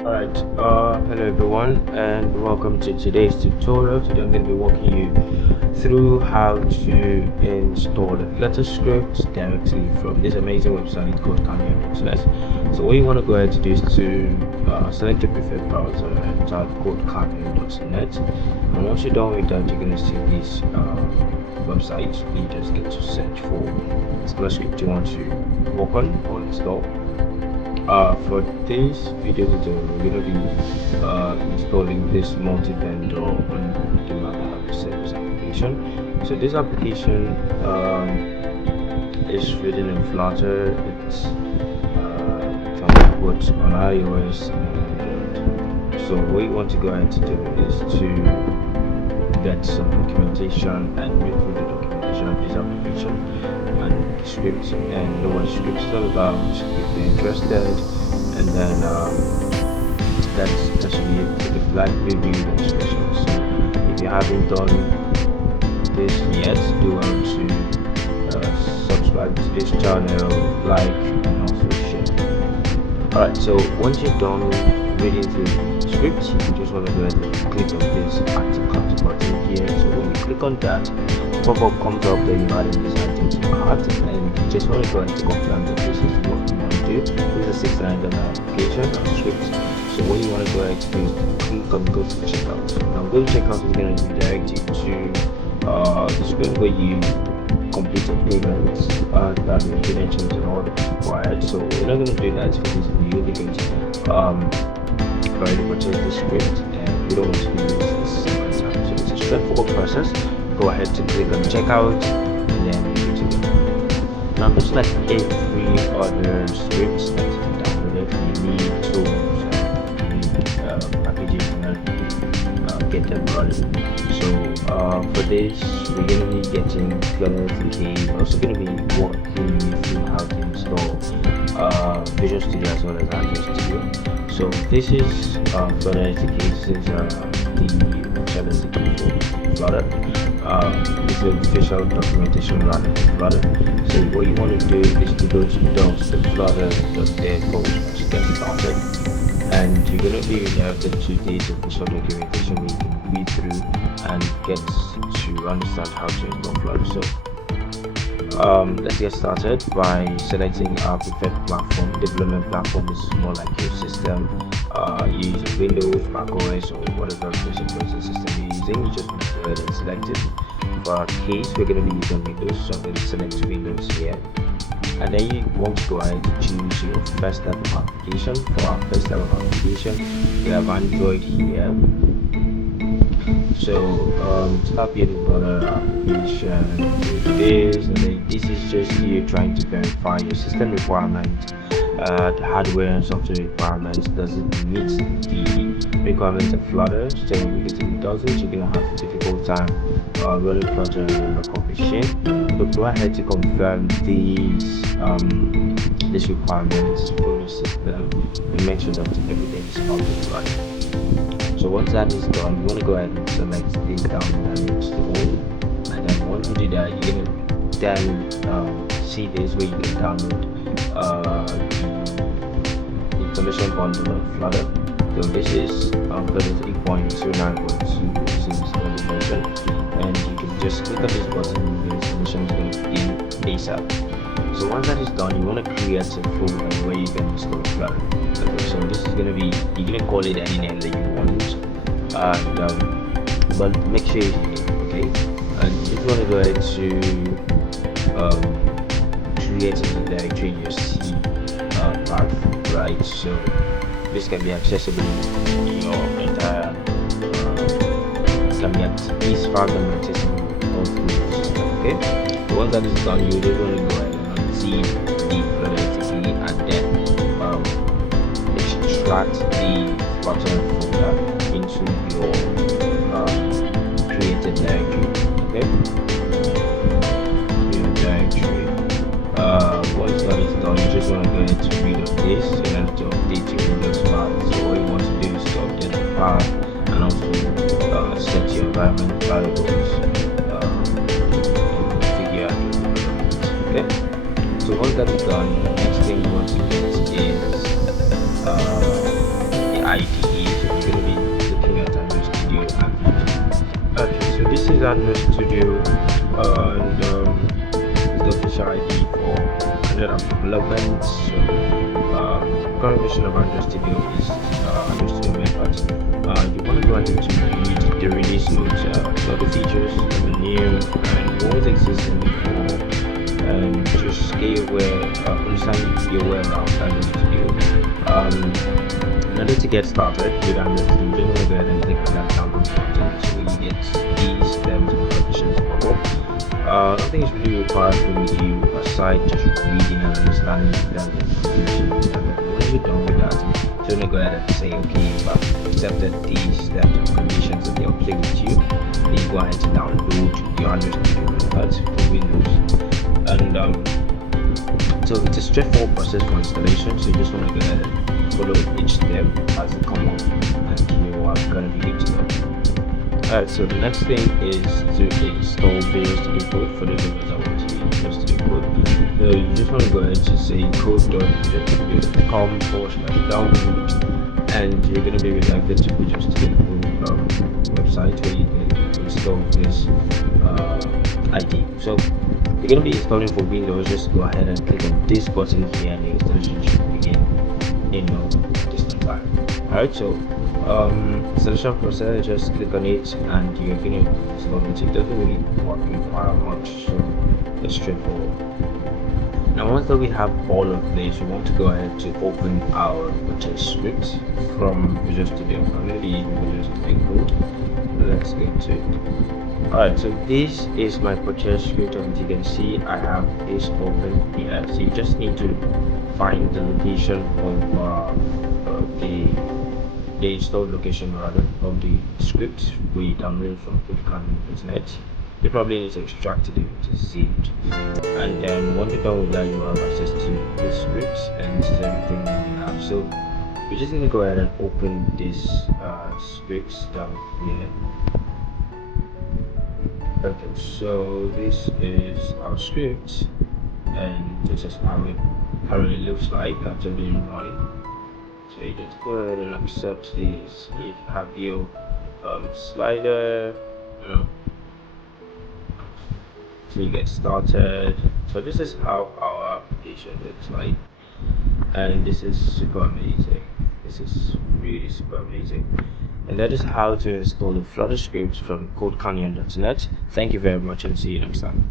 Alright, hello everyone, and welcome to today's tutorial. Today I'm going to be walking you through how to install a Flutter script directly from this amazing website called Cameo.net. So what you want to go ahead to do is to select your preferred browser and type code Cameo.net. And once you're done with that, you're going to see this website. You just get to search for the particular script you want to work on or install. For this video tutorial, we're going to be installing this multi-vendor on-demand service application. So this application is written in Flutter. It's can work both on iOS and Android. So what you want to go ahead to do is to get some documentation and read through the documentation of this application and scripts and know what the script is all about if you're interested, and then that should be it for the flag review instructions. So if you haven't done this yet, do want to subscribe to this channel, like, and also share. Alright, so once you're done reading through the script, you just want to go ahead and click on this add to cart button here. So when you click on that, pop-up comes up that you adding this item to cart, and you just want to go ahead to confirm that this is what you want to do. This is a $69 application or script. So what you want to go ahead to do is click on go to checkout. Now go to checkout is going to redirect you to the screen where you complete your payments that the credentials and all that's required. So we're not going to do that for this video because already purchased the script and we don't want to do this the second time. So it's a straightforward process. Go ahead to click on checkout and then you to go. Now just like every other script that you can download, you need tools and packages and get them running. So for this we're going to be getting Flutter SDK. We're also going to be walking you through how to install Visual Studio as well as Android Studio. So this is Flutter SDK. This is the official SDK for Flutter. It's the official documentation running for Flutter. So what you want to do is to go to docs.flutter.airport to get started, and you're going to be redirected to this official documentation where you can read through and get to understand how to install Flutter. So let's get started by selecting our preferred platform. Development platform is more like your system. You use Windows, Mac OS, or whatever operating system you're using. You just need to go ahead and select it. For our case, we're going to be using Windows, so I'm going to select Windows here. And then you want to go ahead to choose your first type of application. For our first type of application, we have Android here. So start building Flutter application with this, and then this is just you trying to verify your system requirement, the hardware and software requirements. Does it meet the requirements of Flutter? So because if it doesn't, you're gonna have a difficult time running Flutter on the machine. So go ahead to confirm these requirements for your system and make sure that everything is up and running. So once that is done, you want to go ahead and select this download and install. And then once you do that, you're going to then see this where you can download the information bundle of Flutter. So this is Flutter 3.29.2 since version, and you can just click on this button and the installation is going to begin ASAP. So once that is done, you want to create a folder where you can install Flutter. Okay, so this is going to be, you're going to call it any name that you want, and but make sure you okay, and if you want to go ahead to create a directory in your C path, right? So this can be accessible in your entire can be at least 5 and accessible all through the system. Okay, so once that is done, you're just going to go ahead and see the Flutter and then extract the Flutter folder into your created directory. Okay, your directory. Once that is done, you just want to go ahead to read of this in order to update your Windows path. So what you want to do is to update the path and also set your environment variables, configure your environment. Okay, so once that is done, the next thing you want to get is the is Android Studio, and it's the official ID for Android app development. So, current version of Android Studio is Android Studio Methods. You want to go ahead to read the release notes, so the features, the new, and what was existing before, and just stay aware, understand your way around Android Studio. In order to get started with Android Studio, you're going to go ahead and click on that download button so you get these terms and conditions pop up. Nothing is really required from you aside just reading and understanding the terms and conditions. And then when you're done with that, you're going to go ahead and say, okay, I've accepted these terms and conditions and they'll play with you. Then you go ahead to download your Android Studio Methods for Windows. And so it's a straightforward process for installation. So you just want to go ahead and follow each step as they come up, and you are gonna be good to go. Alright, so the next thing is to install Visual Studio Code for the developers that want to use Visual Studio Code. So you just want to go ahead and say code.visualstudio.com /download, and you're gonna be redirected to Visual Studio Code website where you can install this ID. So you're going to be installing for Windows. Just go ahead and click on this button here and the installation should begin in no distant time. Alright, so installation process, just click on it and you're going to install it. It doesn't really require much, so it's straightforward. Now once that we have all of this, we want to go ahead to open our purchase script from Visual Studio. I'm going to be using Visual Studio Code. Let's get to it. Alright, so this is my purchase script, and as you can see I have this open here. So you just need to find the location of the installed location rather of the script we downloaded from codecanyon.net. You probably need to extract it to see it, and then once you're done with that, you have access to the script, and this is everything we have. So we're just going to go ahead and open this script down here. Okay, so this is our script, and this is how it currently looks like after being running. So you just go ahead and accept this. You have your slider, so you get started. So this is how our application looks like, and this is super amazing. This is really super amazing. And that is how to install the Flutter scripts from codecanyon.net. Thank you very much, and see you next time.